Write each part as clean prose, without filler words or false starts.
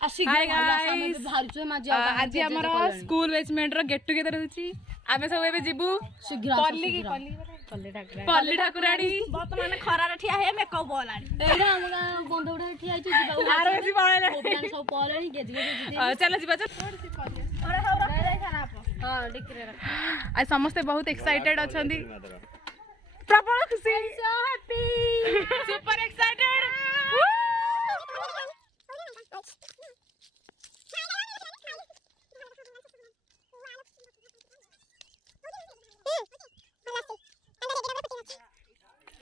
hi guys आज हमर school बेचमेंट रो get together होची आमे सब एबे जिबू पल्ली की पल्ली ठाकुराडी वर्तमान खरा रे ठिया हे मेकअप बोलाडी एडा हम बंद उडा ठिया छु जिबा आरो बेसी पळेले ओपन सब पळेनी गेज गेज चल जिबा चल हां डिकरे आज समस्त बहुत एक्साइटेड अछंदी प्रबल खुशी सो हैप्पी सुपर एक्साइटेड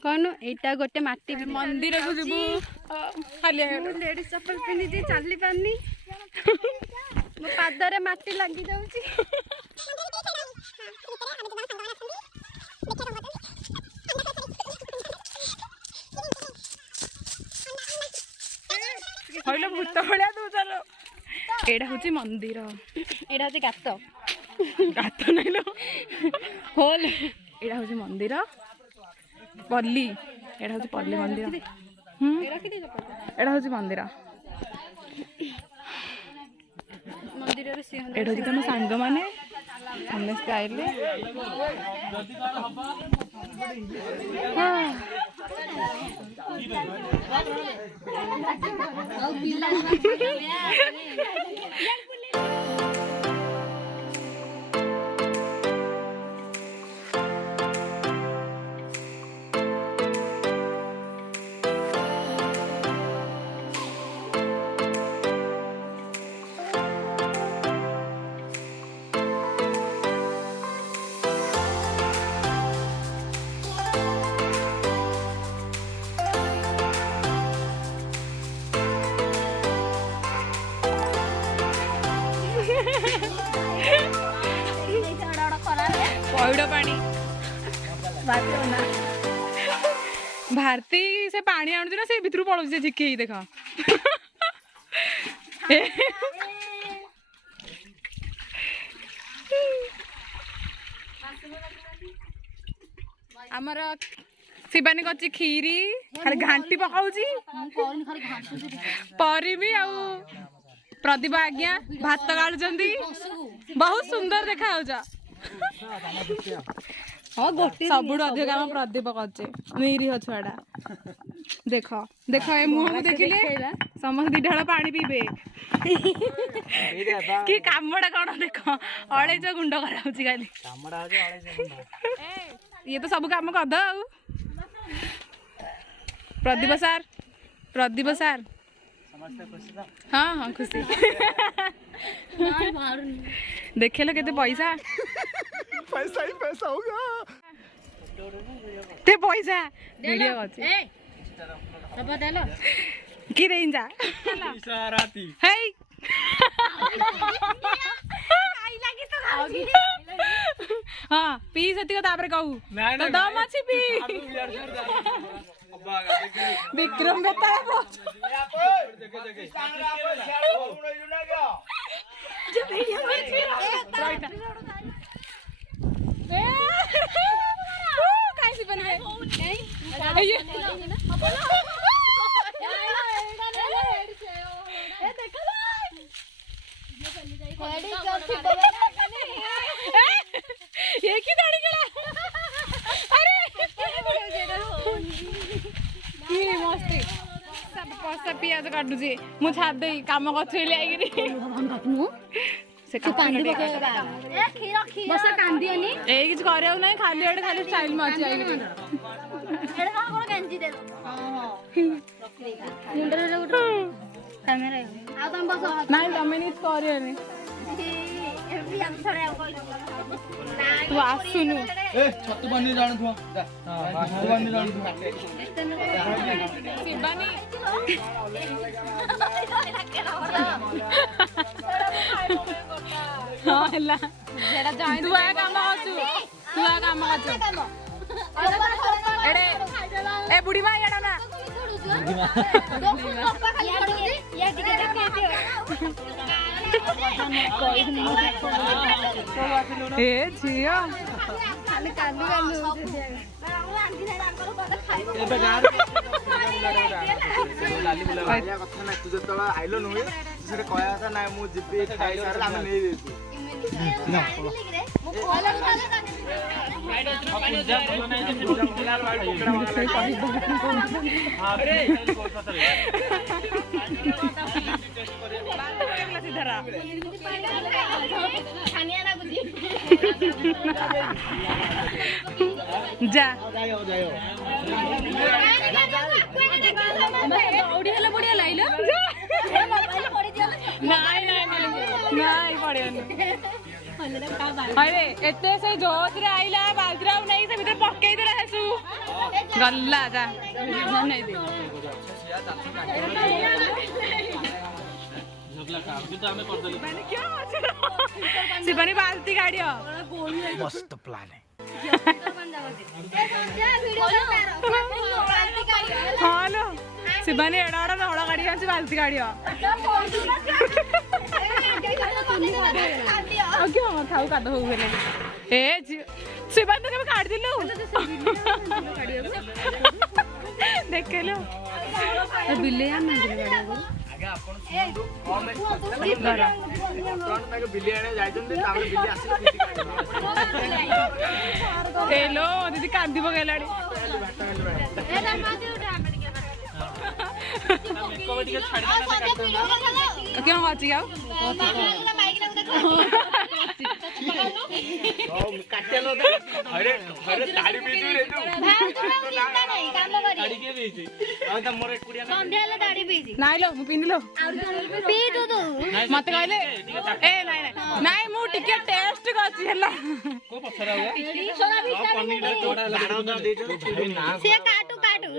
कौन एटा गोटे माटी मंदिर को जीबू खाली लेडीज चप्पल पिनी जे चली पानी मो पादरे माटी लागी जाउची होइलो भूत भलिया तू चलो एडा होची मंदिर एटा होची गात गात नैलो होल एडा होची मंदिर पल्ली एडा होची पल्ली मंदिर एडा होची मंदिर मंदिर रे सिंह एडा होची तम संग माने समस्त आइले हां औ पिल्ला पौड़ पानी भारती से पानी आणुची ना से भितर पड़ो झिकी देख आमर शिवानी करची खीरी खाली घांटी पकाउची परी भी आउ प्रदीप आज्ञा भात गालुचंदी बहुत सुंदर देखा होजा हाँ गोटी सबुठ अधिक काम प्रदीप करचे निरीह छुआटा देख देख ए मुह को देखिले समस्त दी ढाल पानी पीबे कि कामड़ा कौन देख अड़ेज गुंड कराउची खाली ये तो सब काम कर दो प्रदीप सर हाँ हाँ खुशी देखे लो केते पैसा पैसा ही पैसा होगा ते पैसा वीडियो अछि ए सब देलो की रेंजा इशाराती हे आई लागी तो खाउची हां पी सती को तापर कहू तो दम अछि पी विक्रम बेटा पहुंच जो वीडियो में कैसी बने ये की दाढ़ी गला अरे की मस्ती सब पस्ता पियाज काटू जी मु छाड़ दे काम करथले आइगिरी से कांदी पकेबा ए खीर खीर बस कांदियनी ए किछ करेउ नै खाली एड खाली स्टाइल में अछि आइगिरी एड कोन गंजी दे हां हां मुंडरे रे उठ कैमरा आ तम बस नाही तमे नि करेनी एमपी हम थरे तू आसुनु ए छतु बन्नी जानु थो हां छतु बन्नी जानु शिवानी हां हला जेडा जाय तू आ काम करछु एडे ए बुढ़ी मां एडा ना ए झियो खाली कांदी कांदी ଏବେ ଗାଁରେ ଲାଲି ବୁଲା କଥା ନା ତୁ ଯେତେବେଳେ ଆଇଲ ନୁହେଁ ସେଟା କହିବା କଥା ନାଇଁ ମୁଁ ଯିବି ଖାଇ ସାରିଲେ ଆମେ ନେଇ ଦେଇଛୁ जा बढ़िया लाइलो ନାଇଁ ପଡିବନି ଆରେ ଏତେ ସେ ଜୋରରେ ଆଇଲା ବାଲ୍ଟିରେ ଆଉ ନେଇ ସେ ଭିତରେ ପକେଇ ଦେଲା ହେସୁ ଗଲା ଯା ଶିବାନୀ ବାଲ୍ଟି କାଢିବ मस्त प्लान है ହଁ ଲୋ ଶିବାନୀ ଏଡା ଏଡା ନଳ କାଢି ଆଣିଛି ବାଲ୍ଟି କାଢିବ ଖାଉ କାଦ ହଉ ହେଲେ ଏ ଶିବାନୀ ତୁ କେବେ କାଢିଥିଲୁ ଦେଖେଇଲୁ ବିଲେଇ ଆଣିନାହାନ୍ତି ଆଜ୍ଞା ଆପଣ ଶୁଣନ୍ତୁ କମ ତାକୁ ବିଲି ଆଣେ ଯାଇଛନ୍ତି ତାପରେ ବିଲି ଆସିଲେ ହେଲୋ ଦିଦି କାନ୍ଦି ପକେଇଲାଣି क्या अच्छी आओ अरे अरे ताड़ी पीती रे तू ताड़ी के पीती आ त मोर कुडिया संध्याले दाढ़ी पीजी नाइ लो पिनी लो पी दो तू मते कहले ए नाइ नाइ मु टिके टेस्ट करछि हला को पछरा हुआ सोना भी पनीर तोड़ा लाडो देजो ना से काटू काटू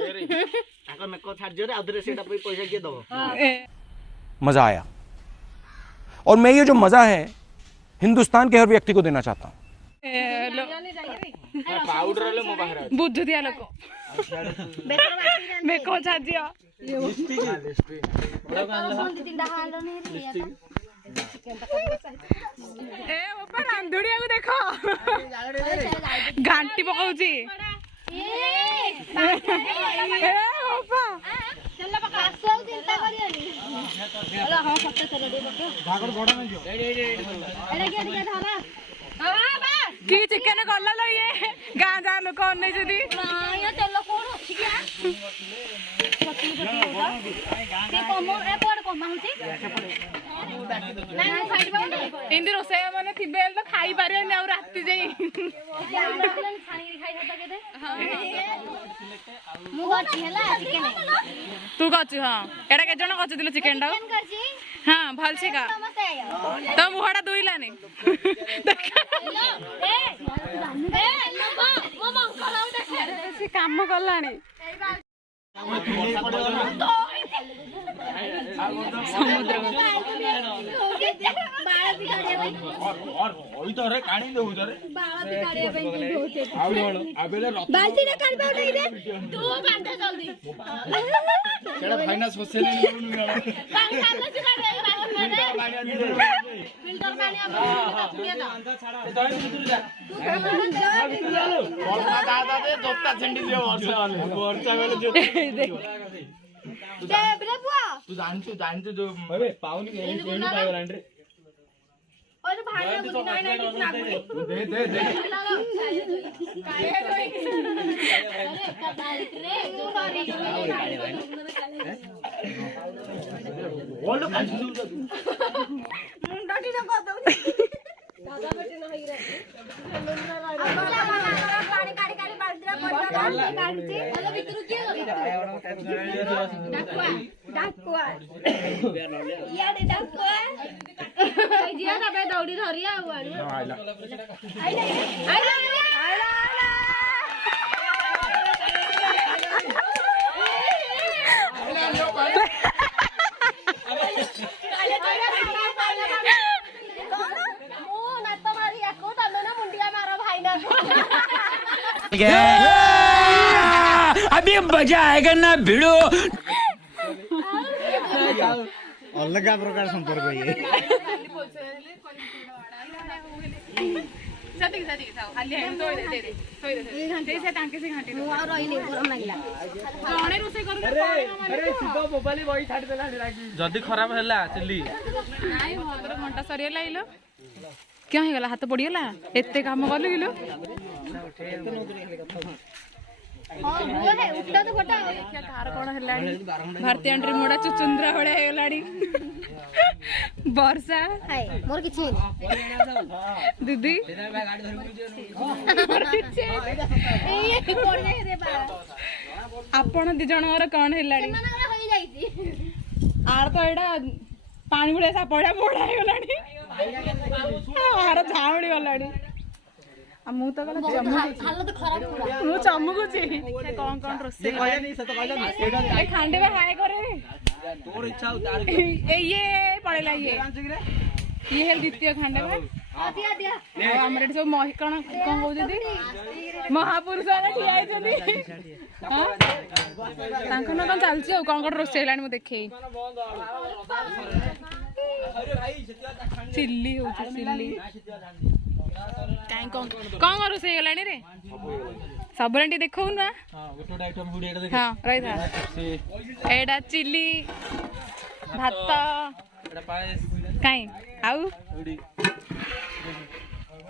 आको मेको छाड़ जो रे आधरे सेटा पे पैसा के दो मज़ा आया और मैं ये जो मज़ा है हिंदुस्तान के हर व्यक्ति को देना चाहता हूँ पाउडर ले मो बाहर बुझ दिया लोक मेको छाजियो ए बापा रांधुड़िया को देखो घंटी पकाउची ए बापा चला पका आसो चिंता करियनी हेलो हां सत्य चलो दे बके भागड़ बड़ा में जो एडा के धरा हां बस की चिकन गल्ला लो ये गां जा लोक अन्नै जदी या तेल कोन अछि क्या के कमो ए पर कमा होची नहीं फाइट बाउंड इंदी रोसे माने थिबेल तो खाई पारे ने और राती जाई खानी खाई खाता के दे मु गछि हला चिकन तू गछु हां एडा के जण गछु दिलो चिकन टा चिकन करछि हां भल से का नमस्ते आयो तो मुहडा दुइलानी ए लोगो मो मंगल आउ देखे से काम करलानी समुद्र बाळ बिगाड़े भाई और ओई तो रे काणी देउ रे बाळ बिगाड़े भाई की होचे आउ आबेले बाल्टी ना कर पाउ नहीं रे तू बांधे जल्दी केड़ा फाइनांस होसे नहीं पानी खाला से कर फिल्टर पानी अब पिया ना वर्षा दादा दे जोता छंडी जे वर्षा वाले जो दे बरे बुआ तू जान जो अबे पाउनी के एनी पाइबलान रे ओए भाई ना बुझी नहीं नहीं किछ ना दे काय है अरे कबालिक रे जो सॉरी बोलो काज मुंडा टी को दउ दादा बेटे नहीं रे गाड़ी गाड़ी गाड़ी बाल्टीरा पड़ता गाड़ी हेलो भितरु के डाकुआ डाकुआ याडे डाकुआ जिया का पे दौड़ी धरिया आउआनी आइला आइला अभी मजा आएगा ना भिड़ो अलग प्रकार संपर्क ये ସେତିକି ଥାଉ ଖାଲି ଥୋଇ ଦେ ଦେଇ ସେ ତାଙ୍କେ ସେ ଘାଣ୍ଟି ମୁଁ ଆଉ ରହିନି ଗରମ ଲାଗିଲା ଜଣେ ରୋଷେଇ କରୁଛି ଯଦି ଖରାପ ହେଲା ଚିଲି ନାଇଁ ମୋର ଘଣ୍ଟା ସରିଗଲା ଇଲୋ क्या ହେଇଗଲା ହାତ ପଡ଼ିଗଲା ଏତେ କାମ କଲୁ କିଲୋ କାର କଣ ହେଲାଣି ଭାରତୀୟ ଆଣ୍ଟ୍ରି ମୋଡା ଚୁଚୁନ୍ଦ୍ରା ଭଳିଆ ହେଇଗଲାଣି ବର୍ଷା ମୋର କିଛି ଦିଦି ଆପଣ ଦି ଜଣଙ୍କର କଣ ହେଲାଣି ଆର ତ ଏଇଟା ପାଣି ଭଳିଆ ସାପଟା ମୋଡା ହେଇଗଲାଣି ଆର ଝାଉଁଳି ଗଲାଣି ମୁଁ ତ ମୁଁ ଚମକୁଛି କଣ ରୋଷେଇ ଖାଣ୍ଡେ ହାଏ କରେ ଇଏ ପଳେଇଲା ଇଏ ଦ୍ୱିତୀୟ ଖାଣ୍ଡେ ଆମର ଏଠି ସବୁ କଣ କହୁଛନ୍ତି ମହାପୁରୁଷ ଠିଆ ହେଇଛନ୍ତି ତାଙ୍କ ନା କଣ ଚାଲିଛି ଆଉ କଣ ରୋଷେଇ ହେଲାଣି ମୁଁ ଦେଖେଇ ଚିଲ୍ଲି ହଉଛି ଚିଲ୍ଲି କାଇଁ କଣ ରୋଷେଇ ହେଇଗଲାଣି ରେ ସବୁ ଟିକେ ଦେଖାଉ ନା ହଁ ରହିଥା ଏଇଟା ଚିଲ୍ଲି ଭାତ କାଇଁ ଆଉ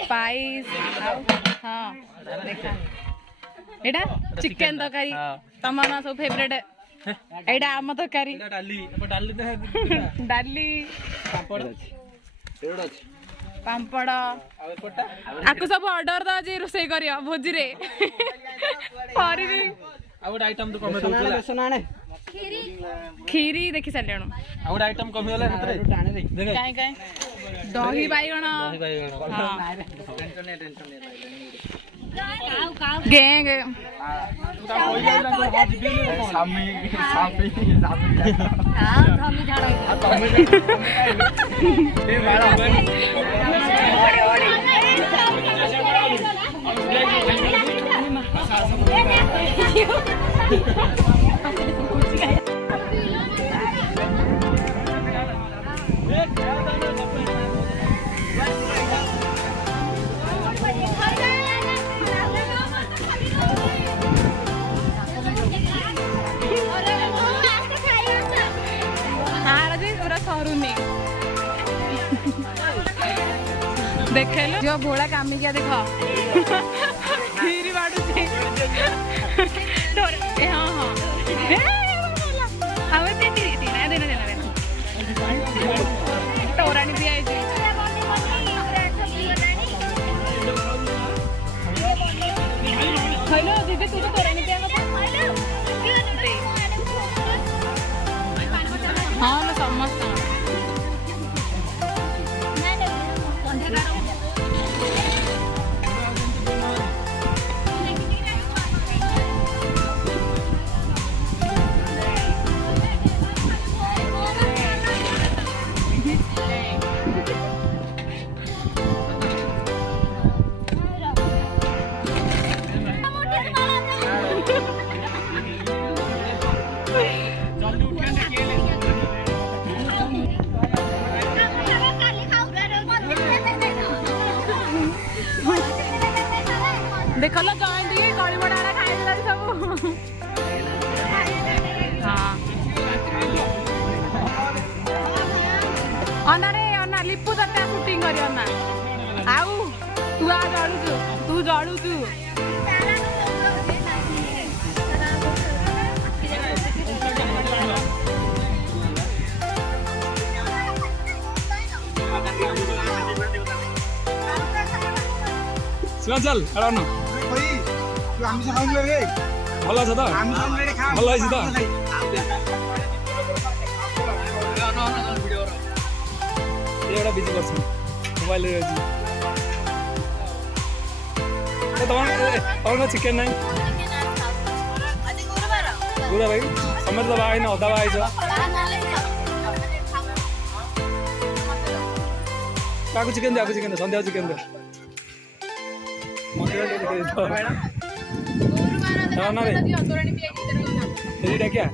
ପାଇସ୍ ଆଉ ହଁ ଦେଖା ଏଇଟା ଚିକେନ ତରକାରୀ ତମ ନା ସବୁ ଫେଭରେଟ ଏଇଟା ଆମ ତରକାରୀ ଡାଲି ପାମ୍ପଡ଼ ଆକୁ ସବୁ ଅର୍ଡର ଦବ ଯେ ରୋଷେଇ କରିବ ଭୋଜିରେ କରିବି କ୍ଷୀରି ଦେଖି ସାରିଲୁଣି କାଇଁ ଦହି ବାଇଗଣ ଗେଙ୍ଗ देख लो जो भोला कामी क्या देखो खीरी बाड़ुची हाँ हाँ अब देना टोराणी भी आई हेलो दीदी तू तो टोराणी दिया हाँ ना समस्त देख लो जॉइंट ये गड़ी बड़ा खाई सब हाँ अना रे अना लिपु तते शूटिंग करी अना आउ तू आ जळुचु तू जळुचु चल हेलो भल छ त भल छ त एउटा बिजी गर्छ मोबाइल तपाईँको चिकेन नै गुरुबार भाइ समझ दबा आएन अदा आएछ काको चिकेन दिएको चिकेन सन्ध्या चिकेन दियो क्या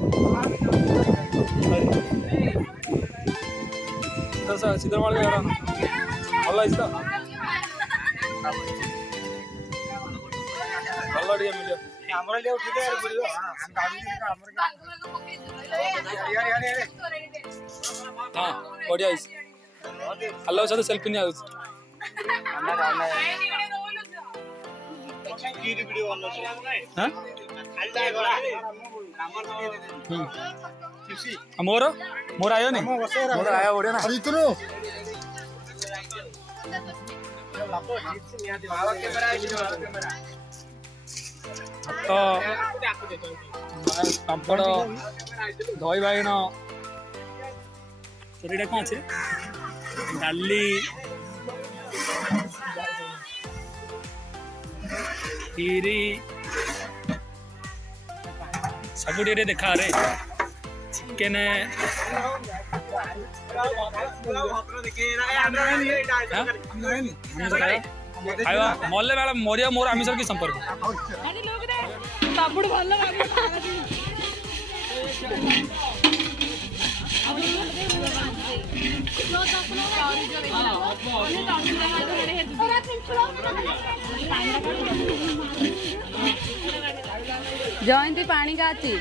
सीधा भल ଭଲ ଟିକେ ମିଳିବ ହଁ ବଢିଆ ହେଇଛି ଆଲୋ ସହିତ ସେଲ୍ଫି ନିଆ ହଉଛି ମୋର ମୋର ଆୟନି ମୋର ଆୟ ବଢିଆ ନା ତ ପାମ୍ପଡ଼ ଦହି ବାଇଗଣ ସେଟା କ'ଣ ଅଛି ଡାଲି କ୍ଷୀରି ସବୁ ଟିକେ ଦେଖା ରେ ଚିକେନ ଖାଇବା ମଲେ ବେଳ ମରିଆ ମୋର ଆମିଷର କି ସମ୍ପର୍କ ସବୁଠୁ ଭଲ ଜୟନ୍ତୀ ପାଣି କାଚି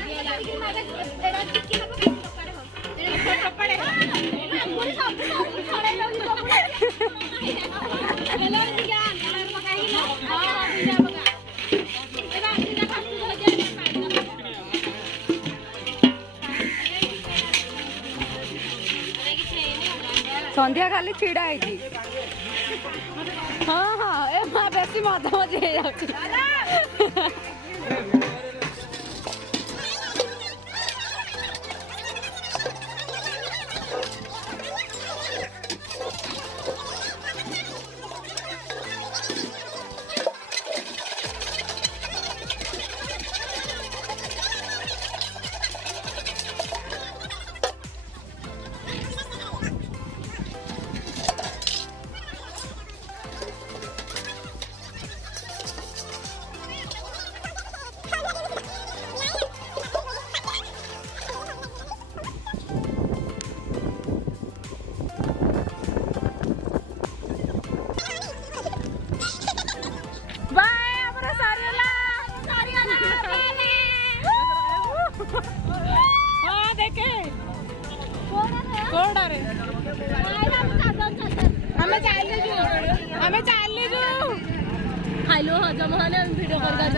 ସନ୍ଧ୍ୟା ଖାଲି ଛିଡ଼ା ହେଇଛି ହଁ ହଁ ଏ ମା ବେଶୀ ମଜା ମଜି ହେଇଯାଉଛି ଖାଇଲୁ ହଜମ ହେଲେ ଭିଡ଼ିଓ କରିକି